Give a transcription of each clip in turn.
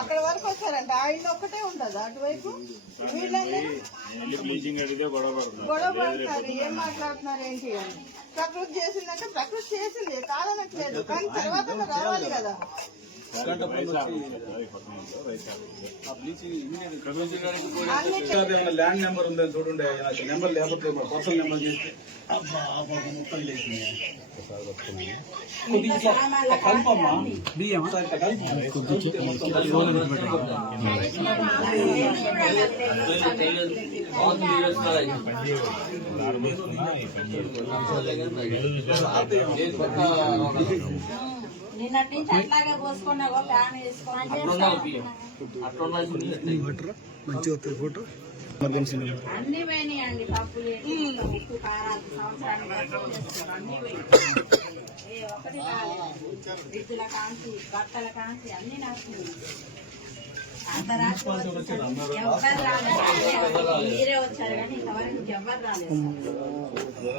అక్కడ వరకు వచ్చారంట, ఆయన ఒక్కటే ఉండదు అటువైపు. వీళ్ళని గొడవ పడుతున్నారు, ఏం మాట్లాడుతున్నారు ఏంటి అని. ప్రకృతి చేసిందంటే ప్రకృతి చేసింది కాదనట్లేదు, కానీ తర్వాత రావాలి కదా. ల్యాండ్ నెంబర్ ఉందని చూడండి, నెంబర్ లేకపోతే పర్సనల్ నెంబర్ చేస్తే కలుపమ్మా బియ్యం నిన్నటి నుంచి అట్లాగే పోసుకున్నా ఫ్యాన్ వేసుకోండి అన్ని పోయినాయండి. పప్పులు ఉప్పు కారాలు సంవత్సరానికి అన్ని పోయి ఒకటి కాలేదు. విద్యుల కాంతి బట్టల కాంతి అన్ని నాశనం. ఎవరు రాలేదు, మీరే వచ్చారు కానీ ఇంతవరకు ఎవరు రాలేదు.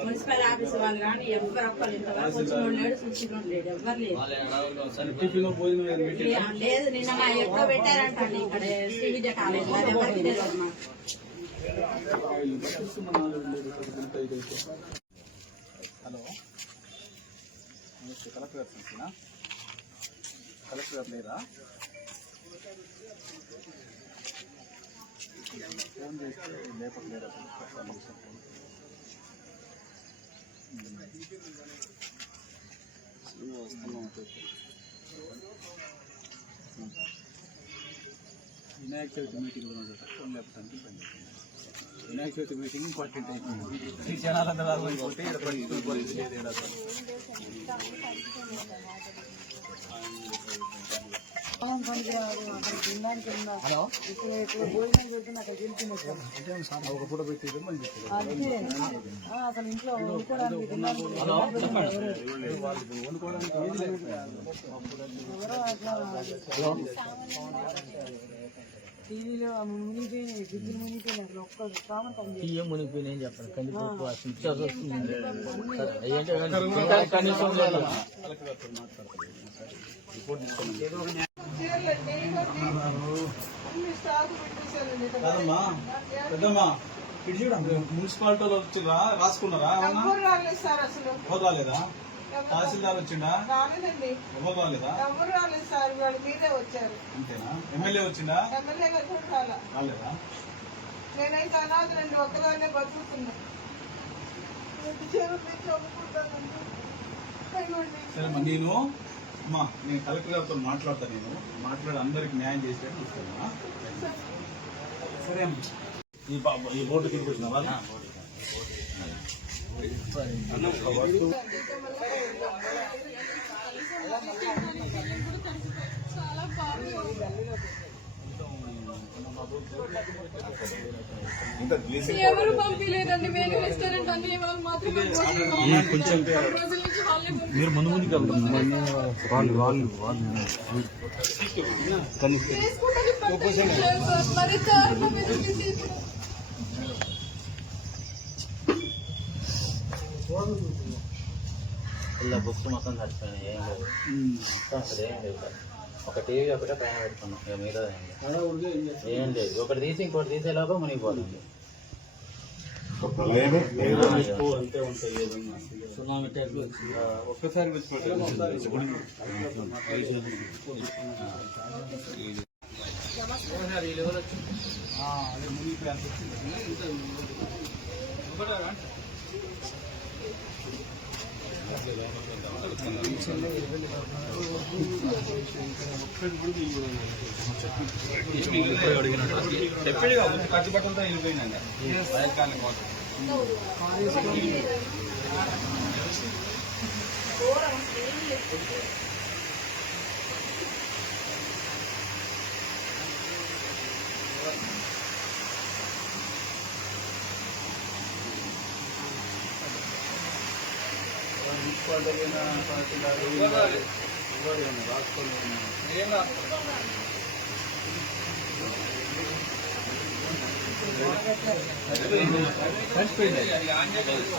మున్సిపల్ ఆఫీస్ వాళ్ళు కానీ ఎవరు ఒక్కరు ఇంతవరకు వచ్చిన లేడు, చూసిన లేడు, ఎవరు లేదు. నిన్న మా ఎప్పుడో పెట్టారంటండి ఇక్కడ శ్రీ విద్య కాలేజ్, అది ఎవరికి తెలియదు. హలో కలెక్టర్ గారు, కలెక్టర్ గారు లేదా? ఫోన్ చేస్తే లేపట్లేదు. వినాయక చవితి మీటింగ్ ఉన్నదట, ఫోన్ లేపడానికి పని. వినాయక చవితి మీటింగ్ ఇంపార్టెంట్ అయిపోయింది. ఈ జనాలందరూ అయిపోతే ఇక్కడ పరిస్థితులు పరిస్థితి లేదు. ఒక ఫోటో పెట్టి అసలు ఇంట్లో వండుకోవడానికి ఏది లేదు. టీవీలో మునిగిపోయినాయి, గిద్దలు మునిగిపోయినాయి. అసలు ఒక్క కామన్ పని మునిగిపోయినాయి చెప్పండి. కందిపప్పు వస్తుంది. కాదమ్మా పెద్దమ్మా ఇటు చూడండి, మున్సిపాలిటీలో వచ్చి రాసుకున్నారా? ఎవరు రాలేదా? తహసీల్దార్ వచ్చిండా? ఎవరు రాలేదా? అంతేనా? ఎమ్మెల్యే వచ్చిందా? రాలేదా? నేనైతే అనాథనండి, ఒక్కదాన్నే బతుకుతున్నా. సరేమ్మా, నేను కలెక్టర్ గారితో మాట్లాడతాను. నేను మాట్లాడి అందరికి న్యాయం చేసేట్టు చూస్తాను. సరే అమ్మా, ఈ బోర్డు తీసుకొచ్చినావా? ఎవరు పంపించలేదండి. వేరే రెస్టారెంట్ అన్ని వాళ్ళు మాత్రమే మీరు ముందు ముందుకు ఇలా బుక్స్ మొత్తం చచ్చిపోయినాయి. ఏం లేదు, అసలు ఏం లేదు. ఒక టీవీ ఒకటే పైన పెట్టుకున్నాం, ఇక మిగతా ఏం లేదు. ఒకటి తీసి ఇంకోటి తీసేలాగా మునిగిపోతుంది. ఒక్కసారి కట్టుబట్టంతో వెళ్ళిపోయినాక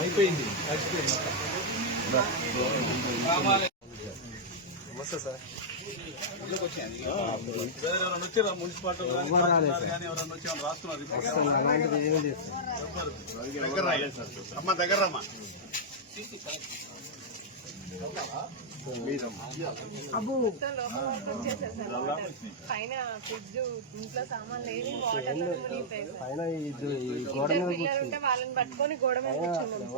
అయిపోయింది. ఎవరైనా వచ్చారా మున్సిపాలిటీ కానీ ఎవరైనా వచ్చి రాస్తున్నారు అమ్మ దగ్గర రమ్మా పైన ఫ్రిడ్జ్ ఇంట్లో సామాన్లు ఏమి వాటర్ పిల్లలు ఉంటే వాళ్ళని పట్టుకొని గోడ మీద కూర్చున్నాం.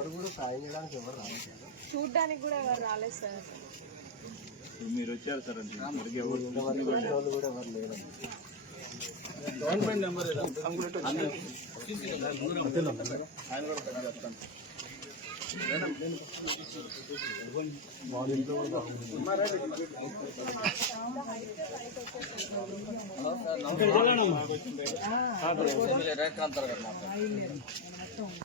చూడ్డానికి కూడా ఎవరు రాలేదు సార్. మీరు వచ్చారు సార్ అంటే గవర్నమెంట్ నెంబర్